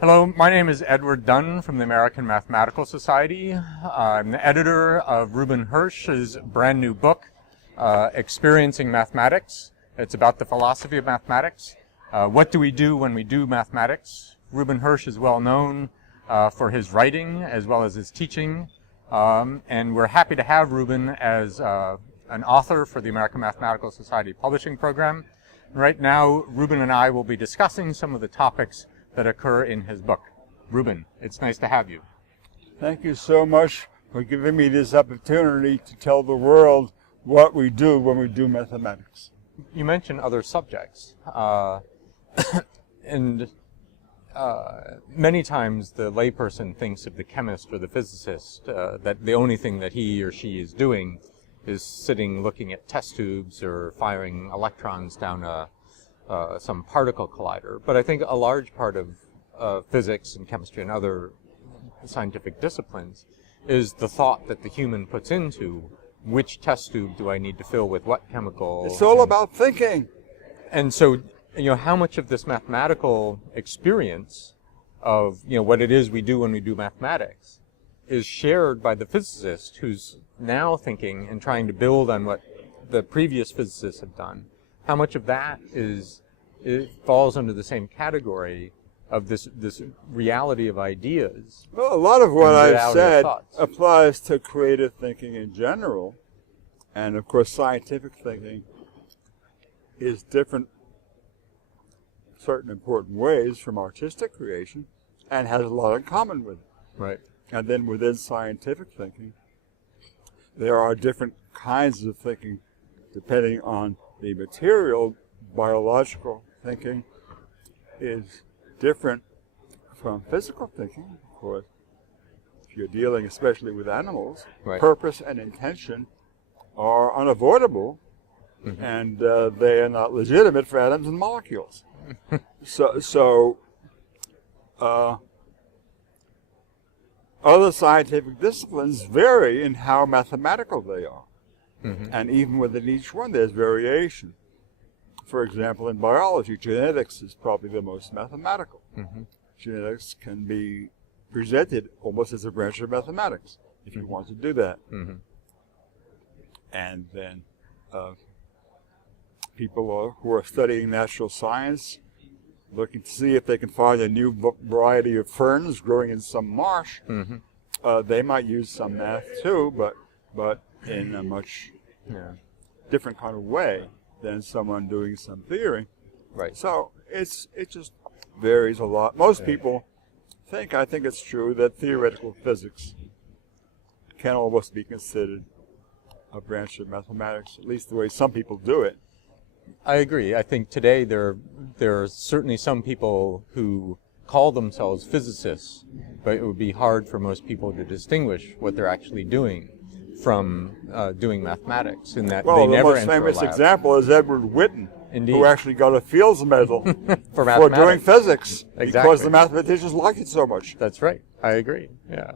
Hello, my name is Edward Dunn from the American Mathematical Society. I'm the editor of Reuben Hersh's brand new book, Experiencing Mathematics. It's about the philosophy of mathematics. What do we do when we do mathematics? Reuben Hersh is well known for his writing as well as his teaching, and we're happy to have Reuben as an author for the American Mathematical Society publishing program. Right now, Reuben and I will be discussing some of the topics that occur in his book. Reuben, it's nice to have you. Thank you so much for giving me this opportunity to tell the world what we do when we do mathematics. You mentioned other subjects, and many times the layperson thinks of the chemist or the physicist that the only thing that he or she is doing is sitting looking at test tubes or firing electrons down some particle collider. But I think a large part of physics and chemistry and other scientific disciplines is the thought that the human puts into which test tube do I need to fill with what chemical. It's all about thinking. And so, how much of this mathematical experience of, what it is we do when we do mathematics is shared by the physicist who's now thinking and trying to build on what the previous physicists have done? How much of that it falls under the same category of this reality of ideas? Well, a lot of what I've said applies to creative thinking in general, and of course scientific thinking is different in certain important ways from artistic creation and has a lot in common with it. Right. And then within scientific thinking, there are different kinds of thinking depending on the material. Biological thinking is different from physical thinking, of course. If you're dealing especially with animals, right, purpose and intention are unavoidable, mm-hmm, and they are not legitimate for atoms and molecules. So other scientific disciplines vary in how mathematical they are. mm-hmm, And even within each one there's variation. For example, in biology, genetics is probably the most mathematical. mm-hmm. Genetics can be presented almost as a branch of mathematics, if you want to do that. Mm-hmm. And then people who are studying natural science, looking to see if they can find a new variety of ferns growing in some marsh, mm-hmm, they might use some math too, but in a much different kind of way than someone doing some theory. Right. So it just varies a lot. Most people I think it's true that theoretical physics can almost be considered a branch of mathematics, at least the way some people do it. I agree. I think today there are certainly some people who call themselves physicists, but it would be hard for most people to distinguish what they're actually doing from doing mathematics, in that they never enter a lab. The most famous example is Edward Witten, Indeed, who actually got a Fields Medal for doing physics, exactly, because the mathematicians liked it so much. That's right. I agree. Yeah.